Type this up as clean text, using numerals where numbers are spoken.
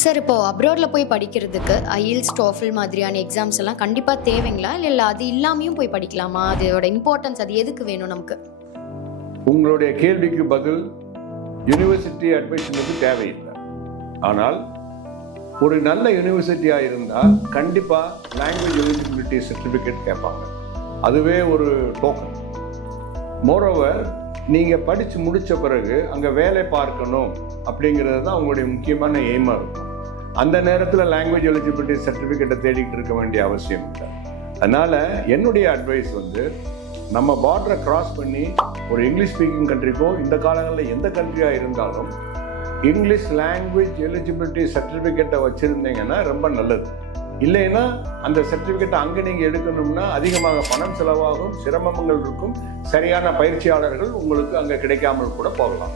Sir இப்போ அப்ராட்ல போய் படிக்கிறதுக்கு ஐஎல்ஸ் டோஃபல் மாதிரியான எக்ஸாம்ஸ் எல்லாம் கண்டிப்பா தேவைங்களா இல்லை அது இல்லாமையும் போய் படிக்கலாமா? அதோட இம்பார்ட்டன்ஸ் அது எதுக்கு வேணும் நமக்கு? உங்களுடைய கேள்விக்கு பதில் யூனிவர்சிட்டி அட்மிஷனுக்கு தேவையில்லை. ஆனால் ஒரு நல்ல யூனிவர்சிட்டியாக இருந்தால் கண்டிப்பாக லாங்குவேஜ் எலிஜிபிலிட்டி சர்டிஃபிகேட் கேட்பாங்க. அதுவே ஒரு டோக்கன். மோரோவர் நீங்கள் படித்து முடித்த பிறகு அங்கே வேலை பார்க்கணும் அப்படிங்கிறது தான் உங்களுடைய முக்கியமான எய்மாக இருக்கும். அந்த நேரத்தில் லாங்குவேஜ் எலிஜிபிலிட்டி சர்டிஃபிகேட்டை தேடிக்கிட்டு இருக்க வேண்டிய அவசியம் இல்லை. அதனால் என்னுடைய அட்வைஸ் நம்ம பார்டரை கிராஸ் பண்ணி ஒரு இங்கிலீஷ் ஸ்பீக்கிங் கண்ட்ரிக்கோ இந்த காலங்களில் எந்த கண்ட்ரியாக இருந்தாலும் இங்கிலீஷ் லாங்குவேஜ் எலிஜிபிலிட்டி சர்டிஃபிகேட்டை வச்சுருந்தீங்கன்னா ரொம்ப நல்லது. இல்லைன்னா அந்த சர்டிஃபிகேட்டை அங்கே நீங்கள் எடுக்கணும்னா அதிகமாக பணம் செலவாகும், சிரமங்கள் இருக்கும், சரியான பயிற்சியாளர்கள் உங்களுக்கு அங்கே கிடைக்காமல் கூட போகலாம்.